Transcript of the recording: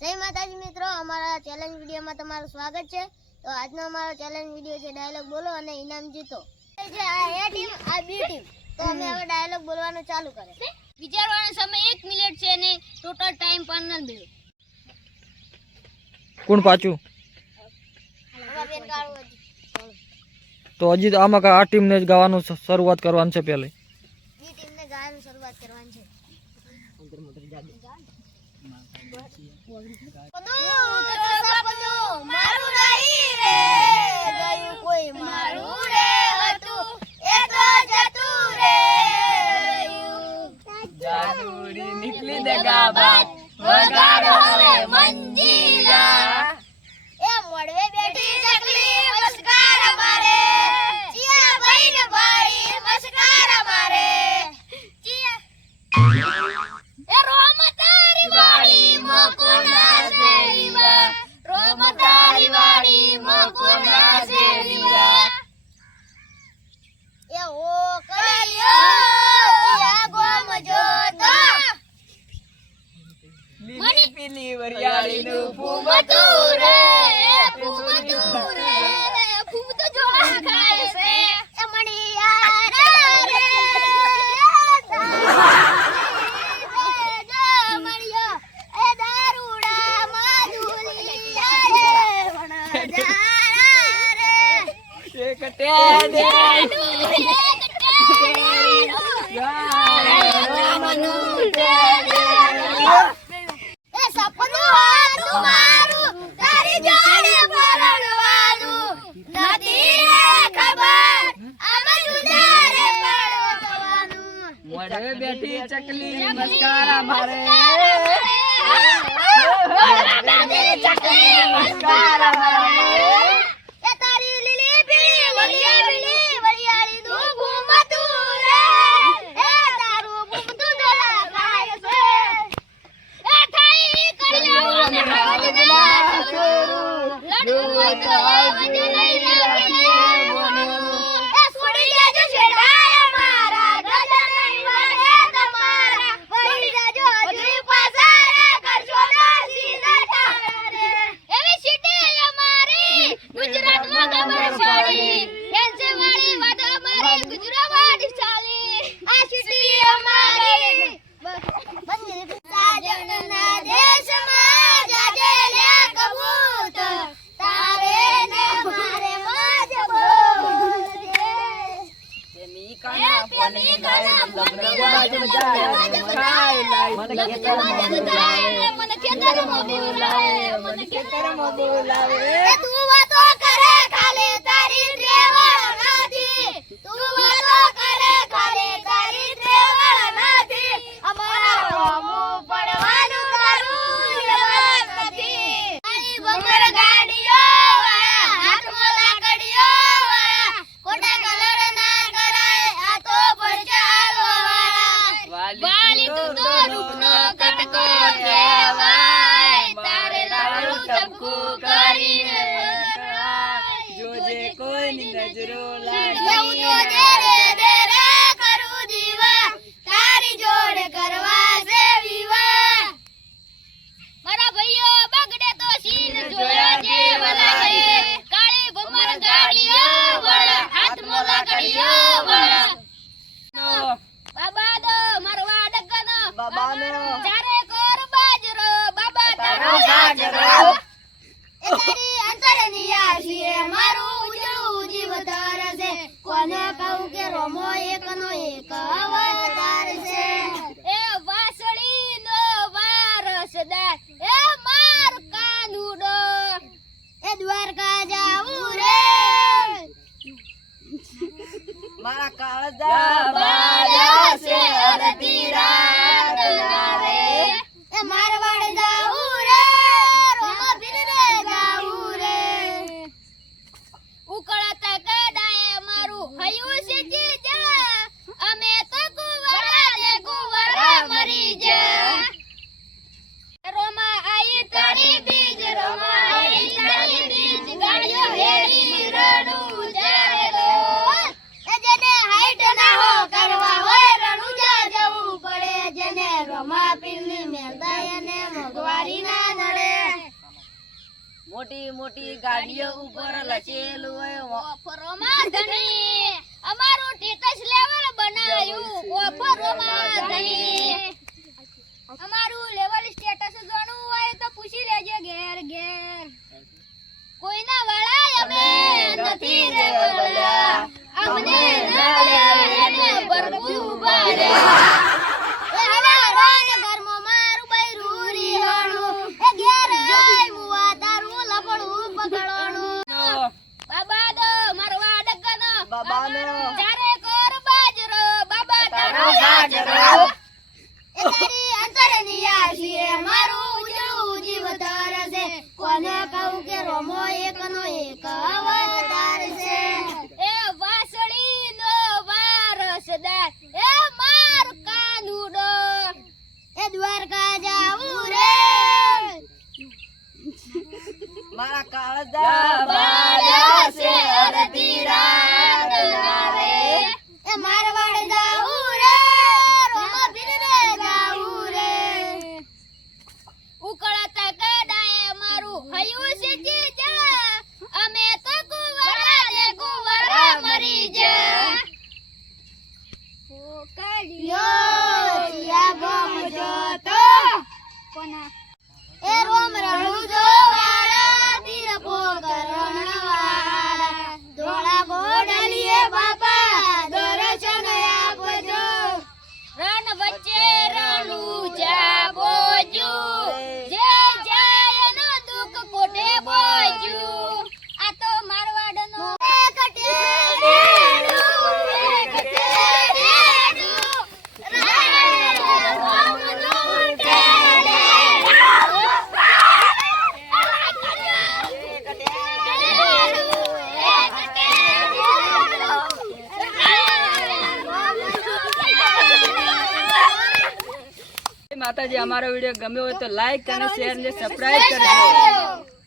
જય માતાજી મિત્રો, અમારા ચેલેન્જ વિડીયોમાં તમારું સ્વાગત છે। તો આજનો અમારો ચેલેન્જ વિડીયો છે ડાયલોગ બોલો અને ઇનામ જીતો। જે આ એ ટીમ આ બી ટીમ, તો અમે હવે ડાયલોગ બોલવાનું ચાલુ કરે। વિચારવાનો સમય 1 મિનિટ છે અને ટોટલ ટાઈમ 15 મિનિટ। કોણ પાછું? તો હજી આમાં આ ટીમને જ ગાવાનું શરૂઆત કરવાનું છે। પહેલે બી ટીમને ગાવાનું શરૂઆત કરવાની છે। નીકળી દગા બાદ વગાડો હવે મંજીરા એ મોડવે બેઠી ચકલી મસ્કાર મારે ચિયા ભાઈ ને ભાઈ મસ્કાર મારે ચિયા એ રોમ તારી વાળી મોકોના સેવીવા રોમ તારી વાળી મોકોના સેવીવા એ ઓ કળિયો ચિયા ગોમ જોતો લીલી પીલી વરિયાળી નું ફૂમતું રે ફૂમ તો જોવા ખાય છે એ મણિયાર રે મણિયો એ દારૂડા માધુલિયા રે એક ટેડે મોઢે બેઠી ચકલી મસ્કારા મારે મસ્કારા મારે એ તારી લીલી પીળી વરિયાળી નું ફૂમતું રે એ તારું ફૂમતું જોલા ખાય છે એ થાઈ કળિયો ને આવજના લડવું હોય તો આવજ લઈ રાખે એ છોડી દેજો છેડાય મારા ગજા નહીં વાગે તમારા વળી જાજો હજી પાછા કરશો ના સીધા ઠારે એવી સીટી અમારી ગુજરાતમાં ખબર છોડી ફેન્સી વાળી વાત અમારી ગુજરાતમાં ચાલી આ સીટી અમારી સાજનના દેશમાં જાગે લે કબૂતર તારે ને મારે મજબૂત તેની કાના પાણી ગાય લગન મને ખેતરમાં બોલાવે તું વાતો કરે ખાલી તારી રેવળ નથી તું વાતો કરે ખાલી તારી રેવળ નથી અમારા રોમું પડવાનું તારું રેવળ નથી આની બગર ગાડીઓ હાથમાં લાકડીઓ ખોટા કલર ના કરાય આ તો પડચાલો વાલી તું તો રૂપનો કટકો કહેવાય તારે લાડુ ચપકું કરીને જોજે કોઈની નજરો એવું તો દેરે કરું દીવા તારી જોડે કરવા છે વિવાહ મારા ભાઈઓ બગડે તો સીન જોયા જે વલાગે કાળી ભમર ગાડીઓ વળ હાથમાં લાકડીઓ વળ બાબા દો મારવા ડગનો બાબાનો ચારે કોર બાજરો બાબા તારો ગાજરો એ તારી અંતરની આશીએ મારું ઉજળું જીવતર છે કોને કહું કે રોમો એકનો એક અવતાર છે એ વાસળીનો વારસદાર એ માર કાનુડો એ દ્વારકા જાવું રે મારા કાળજા બાળ્યા છે અડધી રાત રે એ મારવાડ જાવું રે રોમો પીરને જાવું રે ઉકળતા કડાએ મારું હયું સીધી જા અમે તો કુંવરા મરી જા રોમા આઈ તારી બીજ રોમા આઈ તારી બીજ ગાડીઓ હેડી રડું જારે રો એ જેને હાઈટ ના હો કરવા હોય રણુજા જવું પડે જેને રોમા પીર મોટી મોટી ગાડીઓ ઉપર લખેલું હોય ઓફરોમાં ધણી અમારું ટેટસ લેવલ બનાવ્યું ઓફરોમાં ધણી અમારું લેવલ સ્ટેટસ જાણવું હોય તો પૂછી લેજે ઘેર ઘેર કોઈના વળાય અમે નથી રે વળા અમને ના એને ભરપૂર ઉભા રે એ હનારાને ઘરમાં મારું બૈરું રીહાણું એ ઘેર આય મુવા તારું લપડું પકડવાનું બાબા દો મારવા ડગનો બાબાનો ચારે કોર બાજરો બાબા તારો ગાજરો એ તારી અંતરની આશીએ મારું ઉજળું જીવતર છે કોને કહું કે રોમો એકનો એક અવતાર છે એ વાસળીનો વારસદાર એ માર કાનુડો એ દ્વારકા જાવું રે મારા કાળજા બાળ્યા છે અડધી રાત ના રે એ મારવાડ જાવું રે રોમો ભીરે જાવું રે ઉકળતા કડાએ મારું હયું છે જીજા અમે તો કુંવરા ને કુંવરા મરી જા ઓ કાળિયો ચિયા ગમ જોતો કોના એ રોમ રણુ જો વાળા તીર પોકરણ વાળા ધોળા ગોડલીએ બાપા દર્શન આપજો રણ વચ્ચે રણું જાબોજુ જે જાય નો દુઃખ કોટે બોજુ આ તો મારવાડનો એક ટેડું એક ટેડું રામનું માતાજી અમારો વિડીયો ગમ્યો હોય તો લાઈક અને શેર અને સબસ્ક્રાઇબ કરજો.